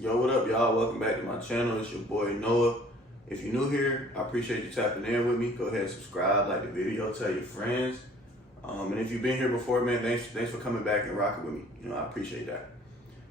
Yo, what up, y'all? Welcome back to my channel. It's your boy Noah. If you're new here, I appreciate you tapping in with me. Go ahead and subscribe, like the video, tell your friends. And if you've been here before, man, thanks for coming back and rocking with me. You know, I appreciate that.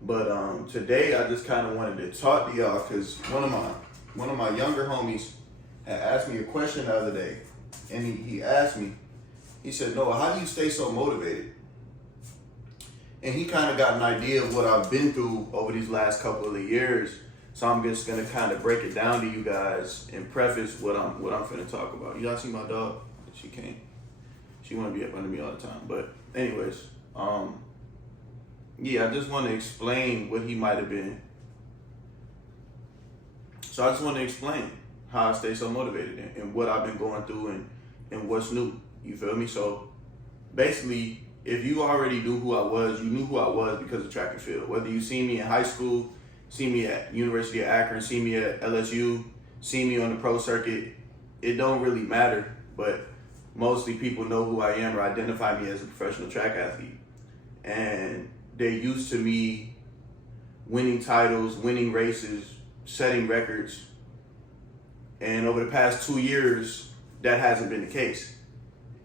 But today I just kind of wanted to talk to y'all because one of my younger homies had asked me a question the other day, and he asked me. He said, "Noah, how do you stay so motivated?" And he kind of got an idea of what I've been through over these last couple of years. So I'm just gonna kind of break it down to you guys and preface what I'm finna talk about. Y'all see my dog? She came. She wanna be up under me all the time. But anyways, yeah, I just want to explain what he might have been. So I just want to explain how I stay so motivated and what I've been going through and what's new. You feel me? So basically, if you already knew who I was, you knew who I was because of track and field. Whether you see me in high school, see me at University of Akron, see me at LSU, see me on the pro circuit, it don't really matter. But mostly people know who I am or identify me as a professional track athlete. And they're used to me winning titles, winning races, setting records. And over the past 2 years, that hasn't been the case.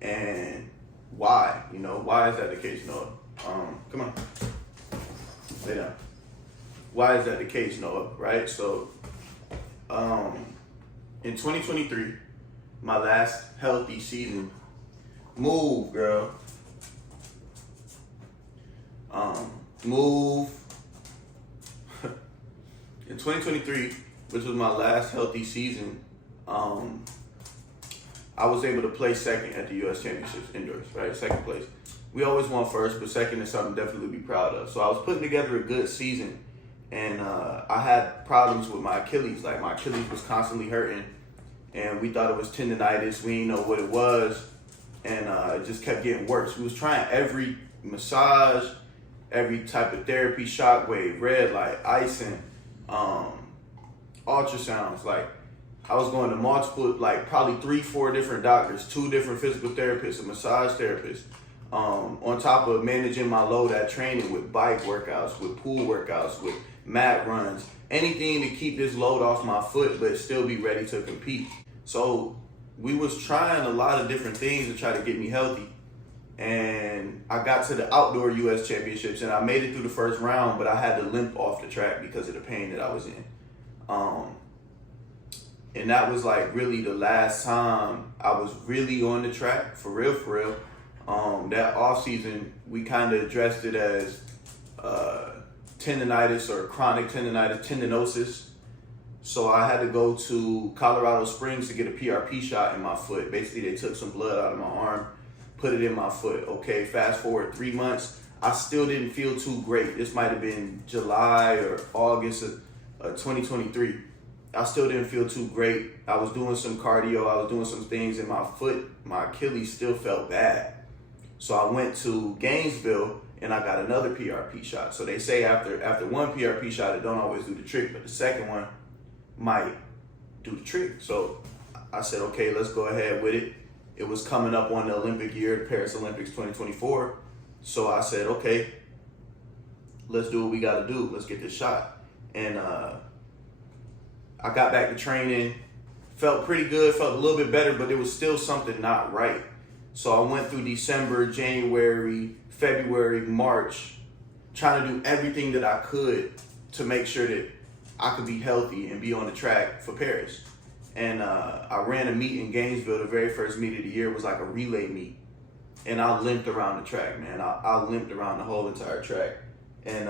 And why? You know, why is that the case, Noah? Come on, lay down. Why is that the case, Noah? Right? So, in 2023, my last healthy season, move, girl. Move. In 2023, which was my last healthy season, I was able to place second at the U.S. Championships indoors, right? Second place. We always want first, but second is something definitely to be proud of. So I was putting together a good season, and I had problems with my Achilles. Like, my Achilles was constantly hurting, and we thought it was tendonitis. We didn't know what it was, and it just kept getting worse. We was trying every massage, every type of therapy, shockwave, red light, icing, ultrasounds, like, I was going to multiple, like probably 3-4 different doctors, 2 different physical therapists, a massage therapist, on top of managing my load at training with bike workouts, with pool workouts, with mat runs, anything to keep this load off my foot but still be ready to compete. So we was trying a lot of different things to try to get me healthy. And I got to the outdoor US championships and I made it through the first round, but I had to limp off the track because of the pain that I was in. And that was like really the last time I was really on the track, for real, for real. That off season, we kind of addressed it as tendonitis or chronic tendinosis. So I had to go to Colorado Springs to get a PRP shot in my foot. Basically, they took some blood out of my arm, put it in my foot. Okay, fast forward 3 months, I still didn't feel too great. This might have been July or August of 2023. I still didn't feel too great. I was doing some cardio, I was doing some things, and my foot, my Achilles still felt bad. So I went to Gainesville and I got another PRP shot. So they say after one PRP shot, it don't always do the trick, but the second one might do the trick. So I said, okay, let's go ahead with it. It was coming up on the Olympic year, the Paris Olympics 2024. So I said, okay, let's do what we gotta do. Let's get this shot. And I got back to training, felt pretty good, felt a little bit better, but there was still something not right. So I went through December, January, February, March, trying to do everything that I could to make sure that I could be healthy and be on the track for Paris. And I ran a meet in Gainesville. The very first meet of the year was like a relay meet. And I limped around the track, man. I limped around the whole entire track. And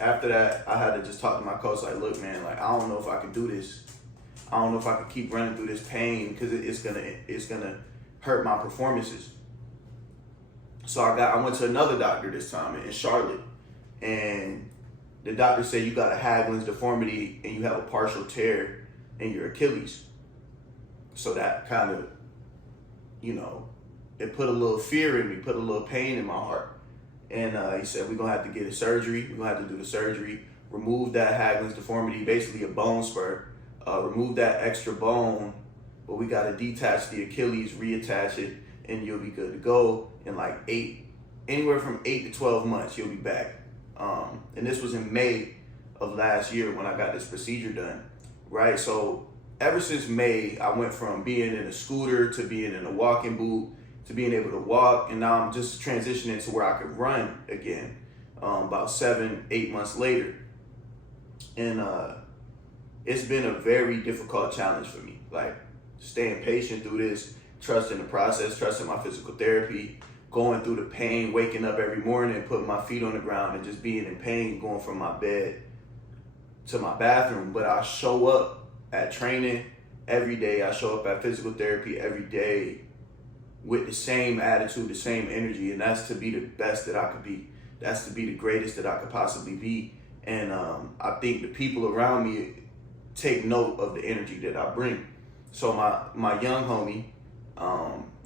after that, I had to just talk to my coach, like, look, man, like, I don't know if I can do this. I don't know if I can keep running through this pain because it's gonna hurt my performances. So I went to another doctor this time in Charlotte, and the doctor said you got a Haglund's deformity and you have a partial tear in your Achilles. So that kind of, you know, it put a little fear in me, put a little pain in my heart. And he said, we're going to have to get a surgery. We're going to have to do the surgery, remove that Haglund's deformity, basically a bone spur, remove that extra bone, but we got to detach the Achilles, reattach it, and you'll be good to go in like anywhere from 8 to 12 months, you'll be back. And this was in May of last year when I got this procedure done, right? So ever since May, I went from being in a scooter to being in a walking boot to being able to walk, and now I'm just transitioning to where I could run again about 7-8 months later. And it's been a very difficult challenge for me, like staying patient through this, trusting the process, trusting my physical therapy, going through the pain, waking up every morning and putting my feet on the ground and just being in pain, going from my bed to my bathroom. But I show up at training every day. I show up at physical therapy every day with the same attitude, the same energy, and that's to be the best that I could be. That's to be the greatest that I could possibly be. And I think the people around me take note of the energy that I bring. So my young homie,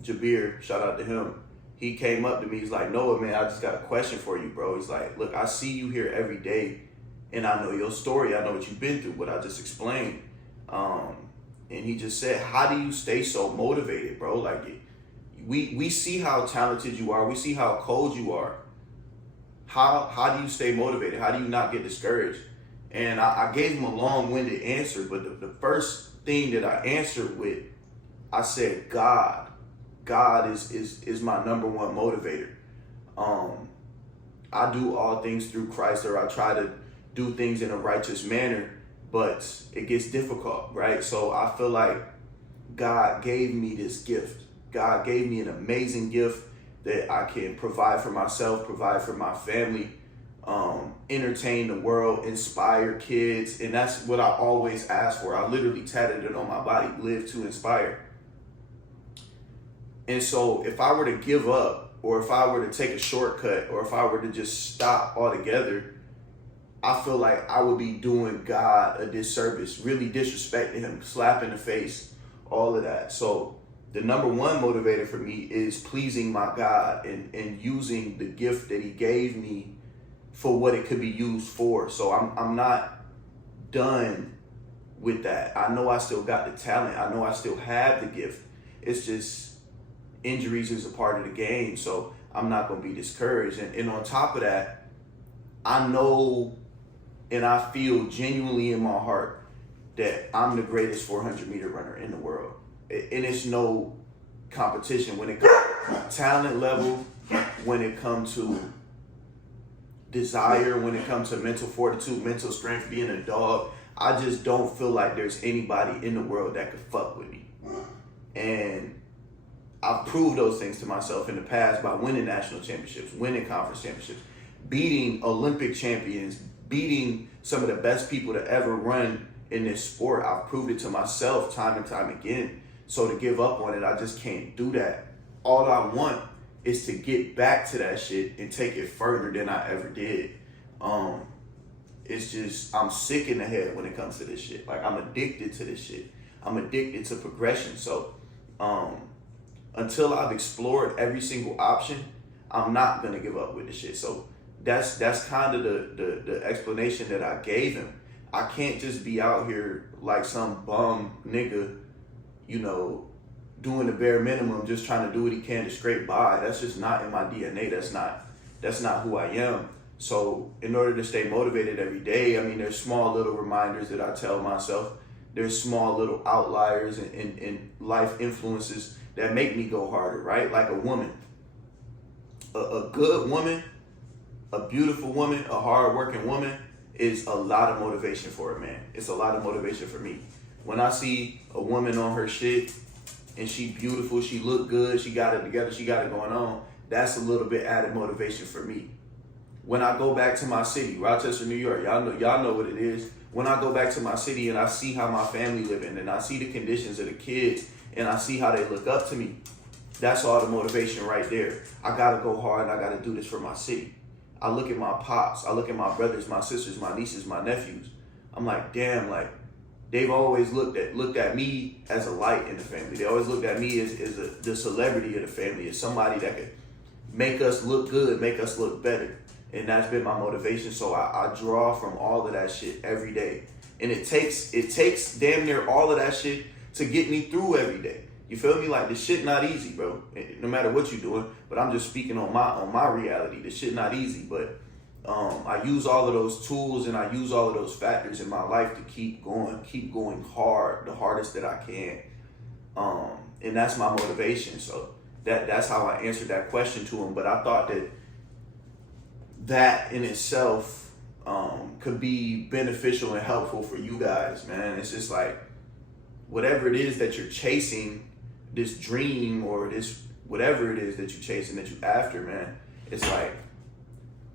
Jabir, shout out to him, he came up to me, he's like, Noah, man, I just got a question for you, bro. He's like, look, I see you here every day, and I know your story. I know what you've been through, what I just explained. And he just said, how do you stay so motivated, bro? Like, we see how talented you are. We see how cold you are. How do you stay motivated? How do you not get discouraged? And I gave him a long-winded answer, but the first thing that I answered with, I said, God. God is my number one motivator. I do all things through Christ, or I try to do things in a righteous manner, but it gets difficult, right? So I feel like God gave me this gift. God gave me an amazing gift that I can provide for myself, provide for my family, entertain the world, inspire kids. And that's what I always ask for. I literally tatted it on my body, live to inspire. And so if I were to give up, or if I were to take a shortcut, or if I were to just stop altogether, I feel like I would be doing God a disservice, really disrespecting him, slap in the face, all of that. So the number one motivator for me is pleasing my God and using the gift that he gave me for what it could be used for. So I'm not done with that. I know I still got the talent. I know I still have the gift. It's just injuries is a part of the game. So I'm not going to be discouraged. And on top of that, I know and I feel genuinely in my heart that I'm the greatest 400-meter runner in the world. And it's no competition when it comes to talent level, when it comes to desire, when it comes to mental fortitude, mental strength, being a dog. I just don't feel like there's anybody in the world that could fuck with me. And I've proved those things to myself in the past by winning national championships, winning conference championships, beating Olympic champions, beating some of the best people to ever run in this sport. I've proved it to myself time and time again. So to give up on it, I just can't do that. All I want is to get back to that shit and take it further than I ever did. It's just, I'm sick in the head when it comes to this shit. Like, I'm addicted to this shit. I'm addicted to progression. So until I've explored every single option, I'm not gonna give up with the shit. So that's kind of the explanation that I gave him. I can't just be out here like some bum nigga, you know, doing the bare minimum, just trying to do what he can to scrape by. That's just not in my DNA. That's not who I am. So in order to stay motivated every day, I mean, there's small little reminders that I tell myself. There's small little outliers and life influences that make me go harder, right? Like a woman, a good woman, a beautiful woman, a hardworking woman is a lot of motivation for a man. It's a lot of motivation for me. When I see a woman on her shit and she beautiful, she look good, she got it together, she got it going on, that's a little bit added motivation for me. When I go back to my city, Rochester, New York, y'all know what it is. When I go back to my city and I see how my family living and I see the conditions of the kids and I see how they look up to me, that's all the motivation right there. I gotta go hard and I gotta do this for my city. I look at my pops, I look at my brothers, my sisters, my nieces, my nephews. I'm like, damn, like, they've always looked at me as a light in the family. They always looked at me as the celebrity of the family, as somebody that could make us look good, make us look better. And that's been my motivation. So I draw from all of that shit every day. And it takes damn near all of that shit to get me through every day. You feel me? Like, this shit not easy, bro. No matter what you're doing. But I'm just speaking on my reality. This shit not easy. But I use all of those tools and I use all of those factors in my life to keep going hard, the hardest that I can. And that's my motivation. So that's how I answered that question to him. But I thought that in itself could be beneficial and helpful for you guys, man. It's just like, whatever it is that you're chasing, this dream or this whatever it is that you're chasing, that you're after, man, it's like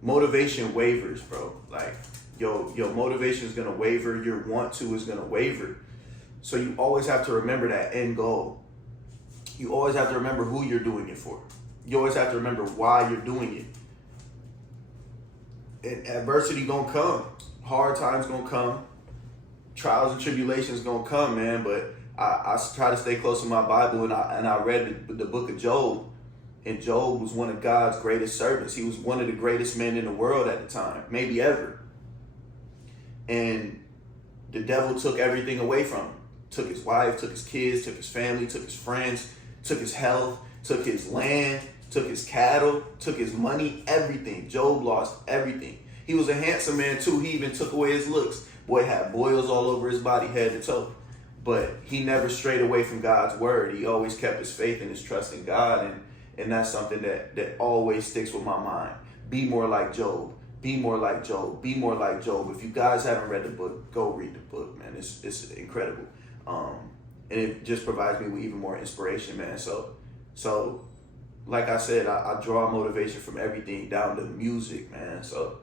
motivation wavers, bro. Like your motivation is gonna waver, your want to is gonna waver. So you always have to remember that end goal. You always have to remember who you're doing it for. You always have to remember why you're doing it. And adversity gonna come. Hard times gonna come. Trials and tribulations gonna come, man. But I try to stay close to my Bible, and I read the book of Job. And Job was one of God's greatest servants. He was one of the greatest men in the world at the time, maybe ever. And the devil took everything away from him. Took his wife, took his kids, took his family, took his friends, took his health, took his land, took his cattle, took his money, everything. Job lost everything. He was a handsome man too. He even took away his looks. Boy had boils all over his body, head to toe. But he never strayed away from God's word. He always kept his faith and his trust in God. And that's something that always sticks with my mind. Be more like Job. Be more like Job. Be more like Job. If you guys haven't read the book, go read the book, man. It's incredible. And it just provides me with even more inspiration, man. So like I said, I draw motivation from everything down to music, man. So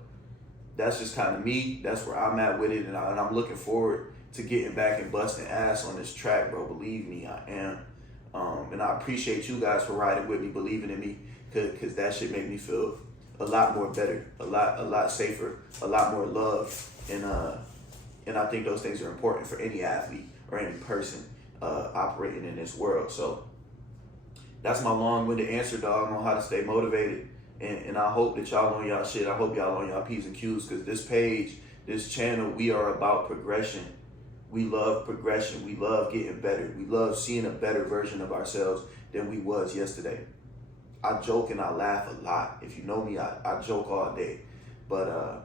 that's just kind of me. That's where I'm at with it. And I'm looking forward to getting back and busting ass on this track, bro. Believe me, I am. And I appreciate you guys for riding with me, believing in me, because that shit made me feel a lot more better, a lot safer, a lot more love. And I think those things are important for any athlete or any person operating in this world. So that's my long-winded answer, dog, on how to stay motivated. And I hope that y'all on y'all shit. I hope y'all on y'all P's and Q's, because this page, this channel, we are about progression. We love progression. We love getting better. We love seeing a better version of ourselves than we was yesterday. I joke and I laugh a lot. If you know me, I joke all day. But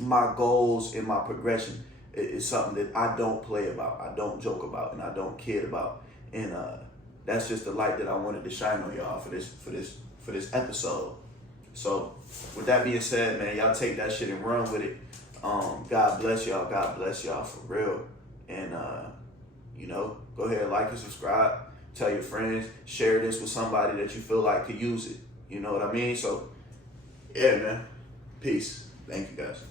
my goals and my progression is something that I don't play about. I don't joke about, and I don't kid about. And that's just the light that I wanted to shine on y'all for this episode. So with that being said, man, y'all take that shit and run with it. God bless y'all. God bless y'all for real. And go ahead, like and subscribe. Tell your friends. Share this with somebody that you feel like could use it. You know what I mean? So yeah, man. Peace. Thank you, guys.